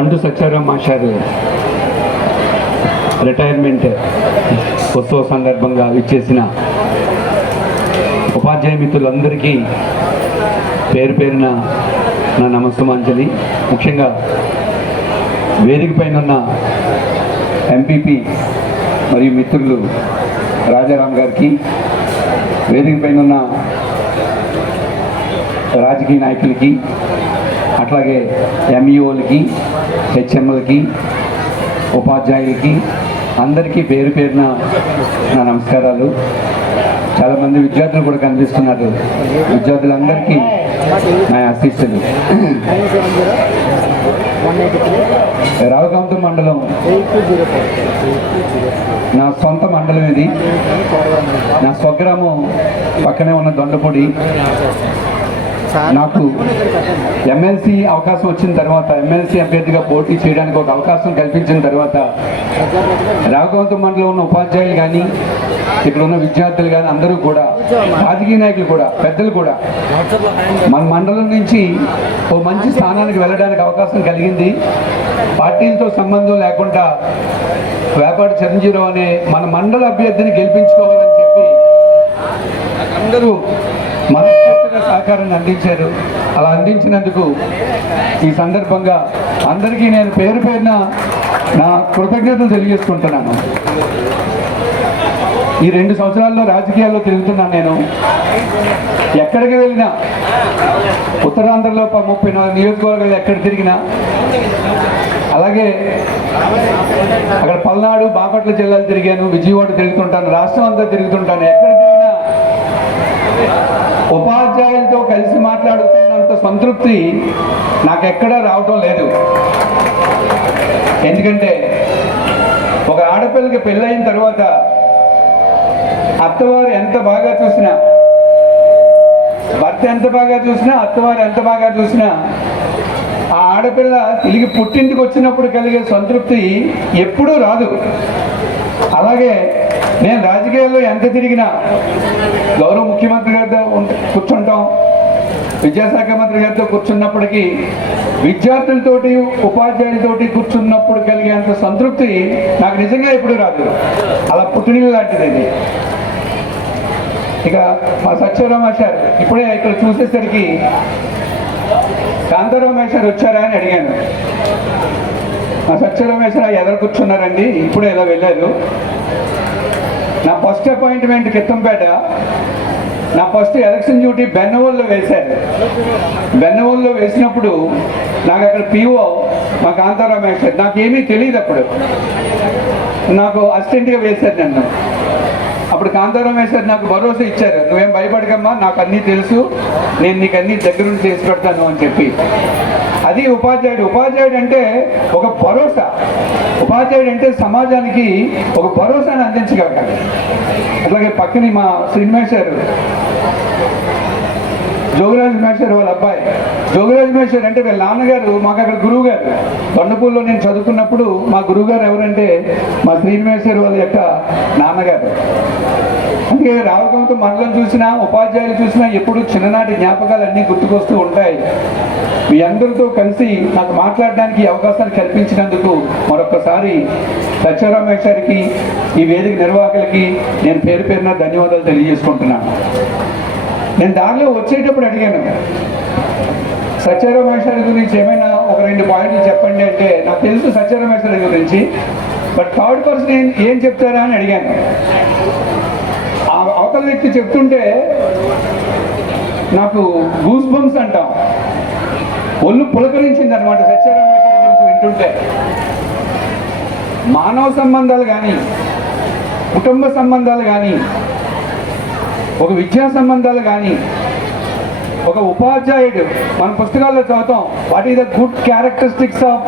పండు సత్యారాం మాస్టారు రిటైర్మెంట్ ఉత్సవ సందర్భంగా ఇచ్చేసిన ఉపాధ్యాయ మిత్రులందరికీ పేరు పేరున నా నమస్తమాంజలి ముఖ్యంగా వేదిక పైన ఉన్న ఎంపీపీ మరియు మిత్రులు రాజారాం గారికి వేదిక పైన ఉన్న రాజకీయ నాయకులకి అట్లాగే ఎంఈఓలకి హెచ్ఎంఎల్కి ఉపాధ్యాయులకి అందరికీ పేరు పేరున నా నమస్కారాలు. చాలామంది విద్యార్థులు కూడా కనిపిస్తున్నారు. విద్యార్థులందరికీ నా ఆశీస్సులు. రావుగాంత మండలం నా సొంత మండలం ఇది. నా స్వగ్రామం పక్కనే ఉన్న దొండపొడి. నాకు ఎమ్మెల్సీ అవకాశం వచ్చిన తర్వాత ఎమ్మెల్సీ అభ్యర్థిగా పోటీ చేయడానికి ఒక అవకాశం కల్పించిన తర్వాత రాఘవంత మండలం ఉన్న ఉపాధ్యాయులు కానీ ఇక్కడ ఉన్న విద్యార్థులు కానీ అందరూ కూడా రాజకీయ నాయకులు కూడా పెద్దలు కూడా మన మండలం నుంచి ఓ మంచి స్థానానికి వెళ్ళడానికి అవకాశం కలిగింది. పార్టీలతో సంబంధం లేకుండా వేపాటి చిరంజీరావు అనే మన మండల అభ్యర్థిని గెలిపించుకోవాలని అందరూ మనస్ఫూర్తిగా సహకారాన్ని అందించారు. అలా అందించినందుకు ఈ సందర్భంగా అందరికీ నేను పేరు పేరున నా కృతజ్ఞతలు తెలియజేసుకుంటున్నాను. ఈ రెండు సంవత్సరాల్లో రాజకీయాల్లో తిరుగుతున్నాను నేను. ఎక్కడికి వెళ్ళినా ఉత్తరాంధ్రలో ముప్పై నాలుగు నియోజకవర్గాలు ఎక్కడ తిరిగినా అలాగే అక్కడ పల్నాడు బాపట్ల జిల్లాలు తిరిగాను విజయవాడ తిరుగుతుంటాను రాష్ట్రం అంతా తిరుగుతుంటాను ఎక్కడ ఉపాధ్యాయులతో కలిసి మాట్లాడుతున్నంత సంతృప్తి నాకు ఎక్కడా రావటం లేదు. ఎందుకంటే ఒక ఆడపిల్లకి పెళ్ళైన తర్వాత అత్తవారు ఎంత బాగా చూసినా భర్త ఎంత బాగా చూసినా అత్తవారు ఎంత బాగా చూసినా ఆ ఆడపిల్ల తిరిగి పుట్టింటికి వచ్చినప్పుడు కలిగే సంతృప్తి ఎప్పుడూ రాదు. అలాగే నేను రాజకీయాల్లో ఎంత తిరిగినా గౌరవ ముఖ్యమంత్రి గారితో కూర్చుంటాం. విద్యాశాఖ మంత్రి గారితో కూర్చున్నప్పటికీ విద్యార్థులతోటి ఉపాధ్యాయులతోటి కూర్చున్నప్పుడు కలిగేంత సంతృప్తి నాకు నిజంగా ఎప్పుడు రాదు. అలా పుట్టినీళ్ళు లాంటిది ఇది. ఇక మా సత్యరామాచార్ ఇప్పుడే ఇక్కడ చూసేసరికి కాంతారామేశ్వర్ వచ్చారా అని అడిగాను. మా సత్యరామేశ్వర ఎదురు కూర్చున్నారండి ఇప్పుడే ఇలా వెళ్ళారు. నా ఫస్ట్ అపాయింట్మెంట్ కిత్తంపేట. నా ఫస్ట్ ఎలక్షన్ డ్యూటీ బెన్నవోల్లో వేశారు. బెన్నవోల్లో వేసినప్పుడు నాకు అక్కడ పిఓ మా కాంతారామేశ్వర్ నాకేమీ తెలియదు అప్పుడు. నాకు అసిస్టెంట్గా వేశారు నన్ను. అప్పుడు కాంతారామేశ్వర్ నాకు భరోసా ఇచ్చారు. నువ్వేం భయపడకమ్మా నాకు అన్నీ తెలుసు. నేను నీకు అన్ని దగ్గరుండి చేసి పెడతాను అని చెప్పి. అది ఉపాధ్యాయుడు. ఉపాధ్యాయుడు అంటే ఒక భరోసా. ఉపాధ్యాయుడు అంటే సమాజానికి ఒక భరోసాను అందించగలగాలి అట్లాగే పక్కని మా శ్రీనివాసారు జోగిరాజ్ మేషర్ వాళ్ళ అబ్బాయి. జోగిరాజ్ మేషర్ అంటే వీళ్ళ నాన్నగారు మాకు అక్కడ గురువు గారు బండపూర్లో నేను చదువుకున్నప్పుడు మా గురువు గారు ఎవరంటే మా శ్రీనివాసర్ వాళ్ళ యొక్క నాన్నగారు. అందుకే రావకంతో మండలం చూసినా ఉపాధ్యాయులు చూసినా ఎప్పుడు చిన్ననాటి జ్ఞాపకాలు అన్నీ గుర్తుకొస్తూ ఉంటాయి. మీ అందరితో కలిసి నాకు మాట్లాడడానికి అవకాశాన్ని కల్పించినందుకు మరొకసారి సత్యరామేష్ గారికి ఈ వేదిక నిర్వాహకులకి నేను పేరు పేరున ధన్యవాదాలు తెలియజేసుకుంటున్నాను నేను దానిలో వచ్చేటప్పుడు అడిగాను సత్యరామేశ్వరి గురించి ఏమైనా ఒక రెండు పాయింట్లు చెప్పండి అంటే నాకు తెలుసు సత్యరామేశ్వరి గురించి బట్ థర్డ్ పర్సన్ ఏం ఏం చెప్తారా అని అడిగాను. ఆ అవతల వ్యక్తి చెప్తుంటే నాకు గూస్ బంప్స్ అంటాం. ఒళ్ళు పులకరించింది అనమాట సత్యరామేశ్వరి గురించి వింటుంటే. మానవ సంబంధాలు కానీ కుటుంబ సంబంధాలు కానీ ఒక విద్యా సంబంధాలు కానీ ఒక ఉపాధ్యాయుడు మన పుస్తకాల్లో చదువుతాం what is the good characteristics of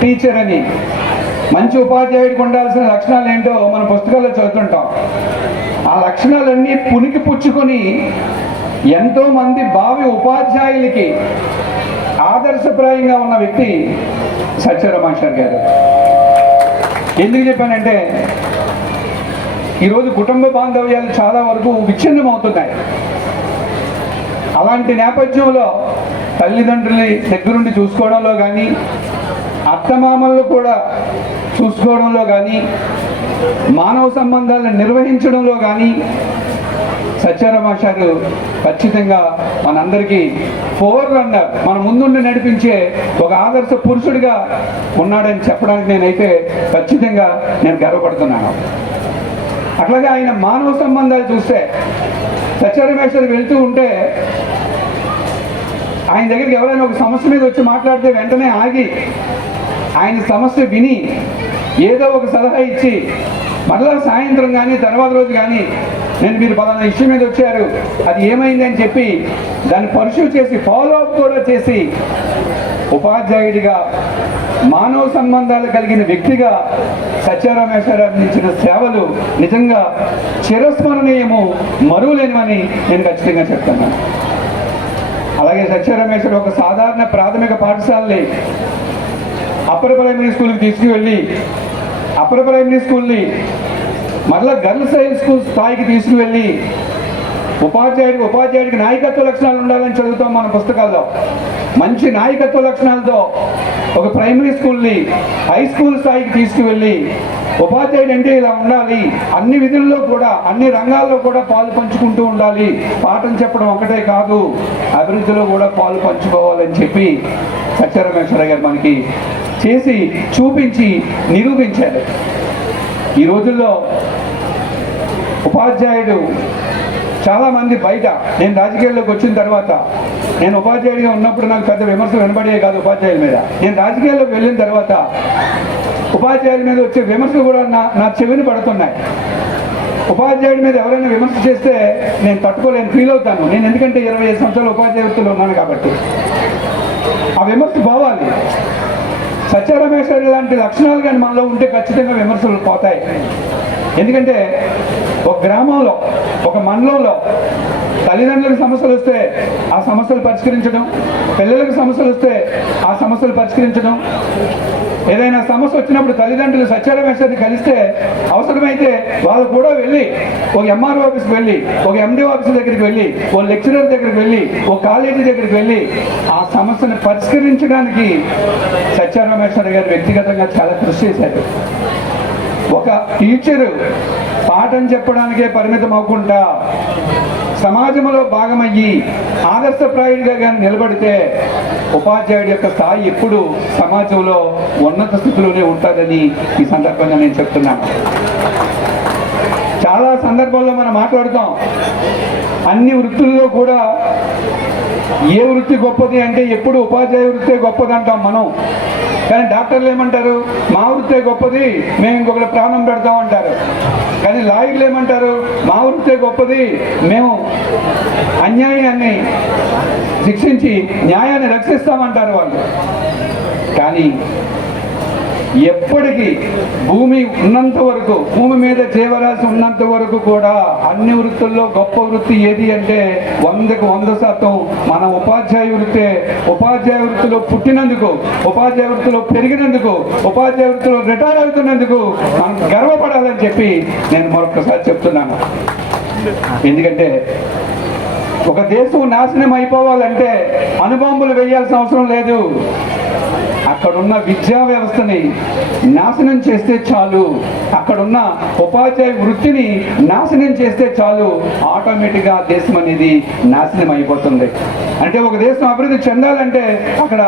teacher అని. మంచి ఉపాధ్యాయుడికి ఉండాల్సిన లక్షణాలు ఏంటో మన పుస్తకాల్లో చదువుతుంటాం. ఆ లక్షణాలన్నీ పునికి పుచ్చుకొని ఎంతోమంది భావి ఉపాధ్యాయులకి ఆదర్శప్రాయంగా ఉన్న వ్యక్తి సత్యరమాచార్ గారు. ఎందుకు చెప్పానంటే ఈరోజు కుటుంబ బాంధవ్యాలు చాలా వరకు విచ్ఛిన్నం అవుతున్నాయి అలాంటి నేపథ్యంలో తల్లిదండ్రుల్ని దగ్గరుండి చూసుకోవడంలో కానీ అత్తమామలను కూడా చూసుకోవడంలో కానీ మానవ సంబంధాలను నిర్వహించడంలో కానీ సత్యారామాచార్యులు ఖచ్చితంగా మనందరికీ ఫోర్ రన్నర్ మన ముందుండి నడిపించే ఒక ఆదర్శ పురుషుడిగా ఉన్నాడని చెప్పడానికి నేనైతే ఖచ్చితంగా నేను గర్వపడుతున్నాను. అట్లాగే ఆయన మానవ సంబంధాలు చూస్తే సత్యరమేశ్వరి వెళ్తూ ఉంటే ఆయన దగ్గరికి ఎవరైనా ఒక సమస్య మీద వచ్చి మాట్లాడితే వెంటనే ఆగి ఆయన సమస్య విని ఏదో ఒక సలహా ఇచ్చి మరలా సాయంత్రం కానీ తర్వాత రోజు కానీ నేను మీరు పలానా ఇష్యూ మీద వచ్చారు. అది ఏమైంది అని చెప్పి దాన్ని పర్సూ చేసి ఫాలో అప్ కూడా చేసి ఉపాధ్యాయుడిగా మానవ సంబంధాలు కలిగిన వ్యక్తిగా సత్యారామేశ్వర అందించిన సేవలు నిజంగా చిరస్మరణీయము మరువులేనివని నేను ఖచ్చితంగా చెప్తున్నాను. అలాగే సత్యరమేశ్వర ఒక సాధారణ ప్రాథమిక పాఠశాలని అప్పర్ ప్రైమరీ స్కూల్కి తీసుకువెళ్ళి అప్పర్ ప్రైమరీ స్కూల్ని మరలా గర్ల్స్ హై స్కూల్ స్థాయికి తీసుకువెళ్ళి ఉపాధ్యాయుడికి ఉపాధ్యాయుడికి నాయకత్వ లక్షణాలు ఉండాలని చదువుతాం మన పుస్తకాల్లో. మంచి నాయకత్వ లక్షణాలతో ఒక ప్రైమరీ స్కూల్ని హై స్కూల్ స్థాయికి తీసుకువెళ్ళి ఉపాధ్యాయుడు అంటే ఇలా ఉండాలి. అన్ని విధుల్లో కూడా అన్ని రంగాల్లో కూడా పాలు పంచుకుంటూ ఉండాలి. పాఠం చెప్పడం ఒకటే కాదు అభివృద్ధిలో కూడా పాలు పంచుకోవాలని చెప్పి సత్యరమేశ్వర గారు మనకి చేసి చూపించి నిరూపించారు. ఈ రోజుల్లో ఉపాధ్యాయుడు చాలామంది బయట. నేను రాజకీయాల్లోకి వచ్చిన తర్వాత నేను ఉపాధ్యాయుడిగా ఉన్నప్పుడు నాకు పెద్ద విమర్శలు వినబడే కాదు ఉపాధ్యాయుల మీద. నేను రాజకీయాల్లోకి వెళ్ళిన తర్వాత ఉపాధ్యాయుల మీద వచ్చే విమర్శలు కూడా నా నా చెవిని పడుతున్నాయి. ఉపాధ్యాయుడి మీద ఎవరైనా విమర్శ చేస్తే నేను తట్టుకోలేను ఫీల్ అవుతాను. నేను ఎందుకంటే ఇరవై ఐదు సంవత్సరాలు ఉపాధ్యాయ వృత్తిలో ఉన్నాను కాబట్టి. ఆ విమర్శ పోవాలి. సత్యరమేశ్వరి లాంటి లక్షణాలు కానీ మనలో ఉంటే ఖచ్చితంగా విమర్శలు పోతాయి. ఎందుకంటే ఒక గ్రామంలో ఒక మండలంలో తల్లిదండ్రులకు సమస్యలు వస్తే ఆ సమస్యలు పరిష్కరించడం పిల్లలకు సమస్యలు వస్తే ఆ సమస్యలు పరిష్కరించడం. ఏదైనా సమస్య వచ్చినప్పుడు తల్లిదండ్రులు సత్యరమేశ్వరిని కలిస్తే అవసరమైతే వాళ్ళు కూడా వెళ్ళి ఒక ఎంఆర్ఓ ఆఫీస్కి వెళ్ళి ఒక ఎండి ఆఫీస్ దగ్గరికి వెళ్ళి ఓ లెక్చరర్ దగ్గరికి వెళ్ళి ఓ కాలేజీ దగ్గరికి వెళ్ళి ఆ సమస్యను పరిష్కరించడానికి సత్యరామేశ్వర గారు వ్యక్తిగతంగా చాలా కృషి చేశారు. ఒక టీచరు పాఠం చెప్పడానికే పరిమితం అవ్వకుండా సమాజంలో భాగమయ్యి ఆదర్శప్రాయుడిగా కానీ నిలబడితే ఉపాధ్యాయుడి యొక్క స్థాయి ఎప్పుడు సమాజంలో ఉన్నత స్థితిలోనే ఉంటుందని ఈ సందర్భంగా నేను చెప్తున్నాను. చాలా సందర్భాల్లో మనం మాట్లాడుతాం. అన్ని వృత్తుల్లో కూడా ఏ వృత్తి గొప్పది అంటే ఎప్పుడు ఉపాధ్యాయ వృత్తే గొప్పది అంటాం మనం. కానీ డాక్టర్లు ఏమంటారు? మా వృత్తే గొప్పది మేము ఇంకొకటి ప్రాణం పెడతాం అంటారు కానీ లాయర్లు ఏమంటారు? మా వృత్తే గొప్పది మేము అన్యాయాన్ని శిక్షించి న్యాయాన్ని రక్షిస్తామంటారు వాళ్ళు. కానీ ఎప్పటికీ భూమి ఉన్నంత వరకు భూమి మీద చేయవలసి ఉన్నంత వరకు కూడా అన్ని వృత్తుల్లో గొప్ప వృత్తి ఏది అంటే వందకు వంద శాతం మన ఉపాధ్యాయ వృత్తే. ఉపాధ్యాయ వృత్తిలో పుట్టినందుకు ఉపాధ్యాయ వృత్తిలో పెరిగినందుకు ఉపాధ్యాయ వృత్తిలో రిటైర్ అవుతున్నందుకు మనం గర్వపడాలని చెప్పి నేను మరొకసారి చెప్తున్నాను. ఎందుకంటే ఒక దేశం నాశనం అయిపోవాలంటే అనుబాంబులు వేయాల్సిన అవసరం లేదు. అక్కడున్న విద్యా వ్యవస్థని నాశనం చేస్తే చాలు. అక్కడున్న ఉపాధ్యాయ వృత్తిని నాశనం చేస్తే చాలు. ఆటోమేటిక్గా దేశం అనేది నాశనం అయిపోతుంది. అంటే ఒక దేశం అభివృద్ధి చెందాలంటే అక్కడ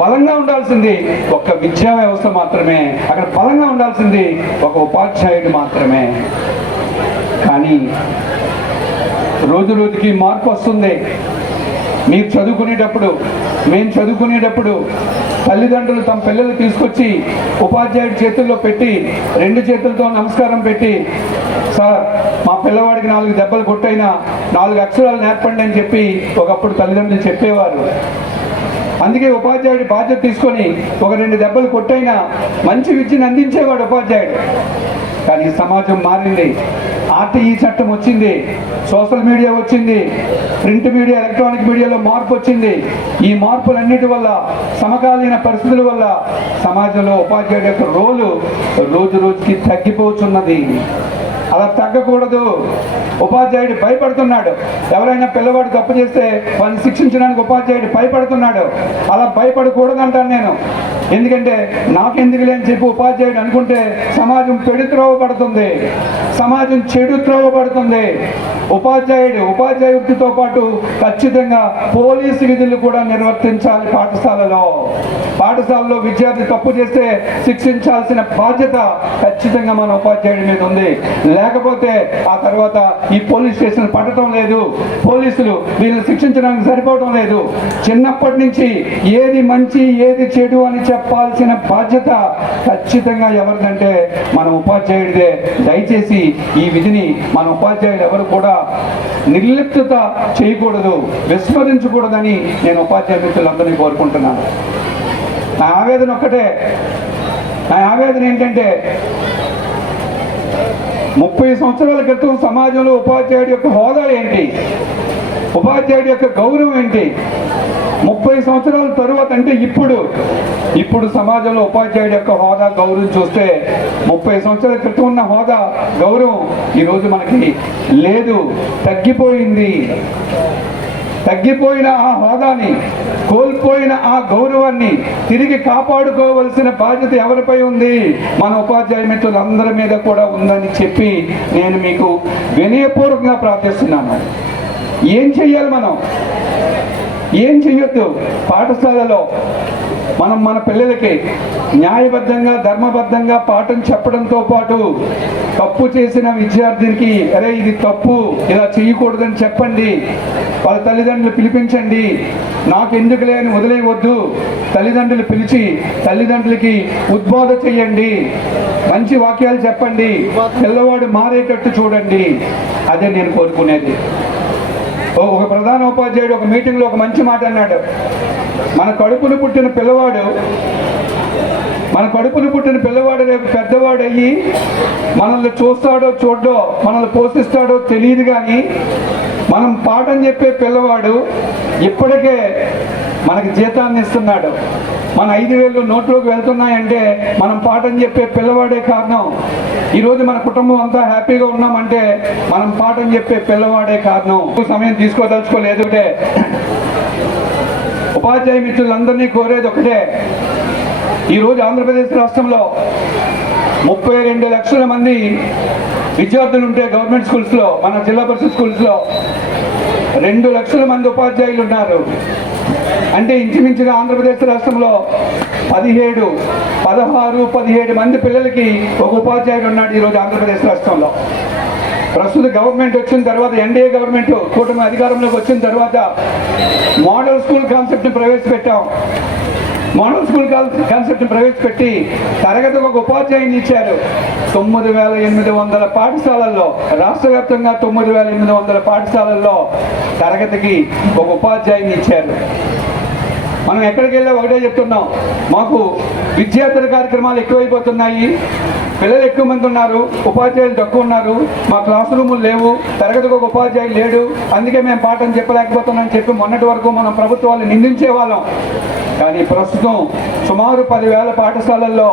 బలంగా ఉండాల్సింది ఒక విద్యా వ్యవస్థ మాత్రమే. అక్కడ బలంగా ఉండాల్సింది ఒక ఉపాధ్యాయుడు మాత్రమే. కానీ రోజు రోజుకి మార్పు వస్తుంది. మీరు చదువుకునేటప్పుడు మేము చదువుకునేటప్పుడు తల్లిదండ్రులు తమ పిల్లలు తీసుకొచ్చి ఉపాధ్యాయుడి చేతుల్లో పెట్టి రెండు చేతులతో నమస్కారం పెట్టి సార్ మా పిల్లవాడికి నాలుగు దెబ్బలు కొట్టైనా నాలుగు అక్షరాలు నేర్పండి అని చెప్పి ఒకప్పుడు తల్లిదండ్రులు చెప్పేవారు. అందుకే ఉపాధ్యాయుడి బాధ్యత తీసుకొని ఒక రెండు దెబ్బలు కొట్టైనా మంచి విద్యను అందించేవాడు ఉపాధ్యాయుడు. కానీ సమాజం మారింది. ఆర్టీఈ చట్టం వచ్చింది. సోషల్ మీడియా వచ్చింది. ప్రింట్ మీడియా ఎలక్ట్రానిక్ మీడియాలో మార్పు వచ్చింది. ఈ మార్పులన్నిటి వల్ల సమకాలీన పరిస్థితుల వల్ల సమాజంలో ఉపాధ్యాయుడు యొక్క రోలు రోజు రోజుకి తగ్గిపోతున్నది. అలా తగ్గకూడదు. ఉపాధ్యాయుడు భయపడుతున్నాడు. ఎవరైనా పిల్లవాడు తప్పు చేస్తే వాళ్ళని శిక్షించడానికి ఉపాధ్యాయుడు భయపడుతున్నాడు. అలా భయపడకూడదు అంటాను నేను. ఎందుకంటే నాకెందుకులే అని చెప్పి ఉపాధ్యాయుడు అనుకుంటే సమాజం పెడు త్రోవ పడుతుంది సమాజం చెడు త్రోవ పడుతుంది ఉపాధ్యాయుడు ఉపాధ్యాయ వృత్తితో పాటు ఖచ్చితంగా పోలీసు విధులు కూడా నిర్వర్తించాలి పాఠశాలలో. పాఠశాలలో విద్యార్థి తప్పు చేస్తే శిక్షించాల్సిన బాధ్యత ఖచ్చితంగా మన ఉపాధ్యాయుడి మీద ఉంది. లేకపోతే ఆ తర్వాత ఈ పోలీస్ స్టేషన్ పట్టడం లేదు. పోలీసులు వీళ్ళని శిక్షించడానికి సరిపోవడం లేదు. చిన్నప్పటి నుంచి ఏది మంచి ఏది చెడు అని చెప్పాల్సిన బాధ్యత ఖచ్చితంగా ఎవరిదంటే మన ఉపాధ్యాయుడిదే. దయచేసి ఈ విధిని మన ఉపాధ్యాయుడు ఎవరు కూడా నిర్లిప్తత చేయకూడదు విస్మరించకూడదని నేను ఉపాధ్యాయ మిత్రులందరినీ కోరుకుంటున్నాను. నా ఆవేదన ఒక్కటే. నా ఆవేదన ఏంటంటే ముప్పై సంవత్సరాల క్రితం సమాజంలో ఉపాధ్యాయుడి యొక్క హోదా ఏంటి? ఉపాధ్యాయుడి యొక్క గౌరవం ఏంటి? ముప్పై సంవత్సరాల తరువాత అంటే ఇప్పుడు ఇప్పుడు సమాజంలో ఉపాధ్యాయుడి యొక్క హోదా గౌరవం చూస్తే ముప్పై సంవత్సరాల క్రితం ఉన్న హోదా గౌరవం ఈరోజు మనకి లేదు తగ్గిపోయింది. తగ్గిపోయిన ఆ హోదాని కోల్పోయిన ఆ గౌరవాన్ని తిరిగి కాపాడుకోవలసిన బాధ్యత ఎవరిపై ఉంది? మన ఉపాధ్యాయ మిత్రులందరి మీద కూడా ఉందని చెప్పి నేను మీకు వినయపూర్వకంగా ప్రార్థిస్తున్నాను. ఏం చెయ్యాలి మనం? ఏం చెయ్యొద్దు? పాఠశాలలో మనం మన పిల్లలకి న్యాయబద్ధంగా ధర్మబద్ధంగా పాఠం చెప్పడంతో పాటు తప్పు చేసిన విద్యార్థినికి అరే ఇది తప్పు ఇలా చేయకూడదని చెప్పండి. వాళ్ళ తల్లిదండ్రులు పిలిపించండి. నాకు ఎందుకులే అని వదిలేయవద్దు తల్లిదండ్రులు పిలిచి తల్లిదండ్రులకి ఉద్బోధ చేయండి మంచి వాక్యాలు చెప్పండి. పిల్లవాడు మారేటట్టు చూడండి. అదే నేను కోరుకునేది. ఒక ప్రధాన ఉపాధ్యాయుడు ఒక మీటింగ్లో ఒక మంచి మాట అన్నాడు. మన కడుపును పుట్టిన పిల్లవాడు మన కడుపును పుట్టిన పిల్లవాడు రేపు పెద్దవాడు అయ్యి మనల్ని చూస్తాడో చూడ్డో మనల్ని పోషిస్తాడో తెలియదు కానీ మనం పాఠం చెప్పే పిల్లవాడు ఇప్పటికే మనకి జీతాన్ని ఇస్తున్నాడు. మన ఐదు వేలు నోట్లోకి వెళ్తున్నాయంటే మనం పాఠం చెప్పే పిల్లవాడే కారణం. ఈరోజు మన కుటుంబం అంతా హ్యాపీగా ఉన్నామంటే మనం పాఠం చెప్పే పిల్లవాడే కారణం. సమయం తీసుకోదలుచుకోలేదు ఒకటే. ఉపాధ్యాయ మిత్రులందరినీ కోరేది ఒకటే. ఈరోజు ఆంధ్రప్రదేశ్ రాష్ట్రంలో ముప్పై రెండు లక్షల మంది విద్యార్థులు ఉంటే గవర్నమెంట్ స్కూల్స్లో మన జిల్లా పరిషత్ స్కూల్స్లో రెండు లక్షల మంది ఉపాధ్యాయులు ఉన్నారు. అంటే ఇంచుమించుగా ఆంధ్రప్రదేశ్ రాష్ట్రంలో పదిహేడు పదహారు పదిహేడు మంది పిల్లలకి ఒక ఉపాధ్యాయుడు ఉన్నాడు ఈరోజు ఆంధ్రప్రదేశ్ రాష్ట్రంలో. ప్రస్తుత గవర్నమెంట్ వచ్చిన తర్వాత ఎన్డీఏ గవర్నమెంట్ కూటమి అధికారంలోకి వచ్చిన తర్వాత మోడల్ స్కూల్ కాన్సెప్ట్ని ప్రవేశపెట్టాం. మోడల్ స్కూల్ కాన్సెప్ట్ని ప్రవేశపెట్టి తరగతి ఒక ఉపాధ్యాయుని ఇచ్చారు. తొమ్మిది వేల ఎనిమిది వందల పాఠశాలల్లో రాష్ట్ర వ్యాప్తంగా తొమ్మిది వేల ఎనిమిది వందల పాఠశాలల్లో తరగతికి ఒక ఉపాధ్యాయుని ఇచ్చారు. మనం ఎక్కడికి వెళ్ళా ఒకటే చెప్తున్నాం. మాకు విద్యార్థుల కార్యక్రమాలు ఎక్కువైపోతున్నాయి. పిల్లలు ఎక్కువ మంది ఉన్నారు ఉపాధ్యాయులు తక్కువ ఉన్నారు మా క్లాస్ రూములు లేవు తరగతికి ఒక ఉపాధ్యాయులు లేడు అందుకే మేము పాఠం చెప్పలేకపోతున్నామని చెప్పి మొన్నటి వరకు మనం ప్రభుత్వాలు నిందించే వాళ్ళం కానీ ప్రస్తుతం సుమారు పదివేల పాఠశాలల్లో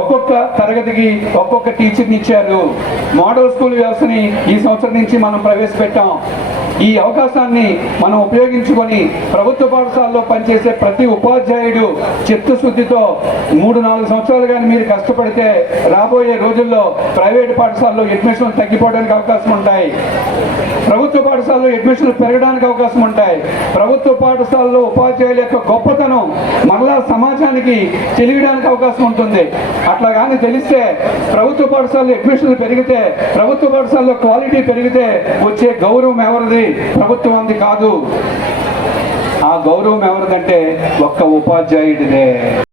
ఒక్కొక్క తరగతికి ఒక్కొక్క టీచర్ని ఇచ్చారు. మోడల్ స్కూల్ వ్యవస్థని ఈ సంవత్సరం నుంచి మనం ప్రవేశపెట్టాం. ఈ అవకాశాన్ని మనం ఉపయోగించుకొని ప్రభుత్వ పాఠశాలలో పనిచేసే ప్రతి ఉపాధ్యాయుడు చిత్తశుద్ధితో మూడు నాలుగు సంవత్సరాలు కానీ మీరు కష్టపడితే రాబోయే రోజుల్లో ప్రైవేట్ పాఠశాలలో అడ్మిషన్లు తగ్గిపోవడానికి అవకాశం ఉంటాయి. ప్రభుత్వ పాఠశాలలో అడ్మిషన్లు పెరగడానికి అవకాశం ఉంటాయి. ప్రభుత్వ పాఠశాలలో ఉపాధ్యాయుల యొక్క గొప్పతనం మరలా సమాజానికి తెలియడానికి అవకాశం ఉంటుంది. అట్లా కానీ తెలిస్తే ప్రభుత్వ పాఠశాలలో అడ్మిషన్లు పెరిగితే ప్రభుత్వ పాఠశాలలో క్వాలిటీ పెరిగితే వచ్చే గౌరవం ఎవరిది? ప్రభుత్వంది కాదు. ఆ గౌరవం ఎవరిదంటే ఒక్క ఉపాధ్యాయుడిదే.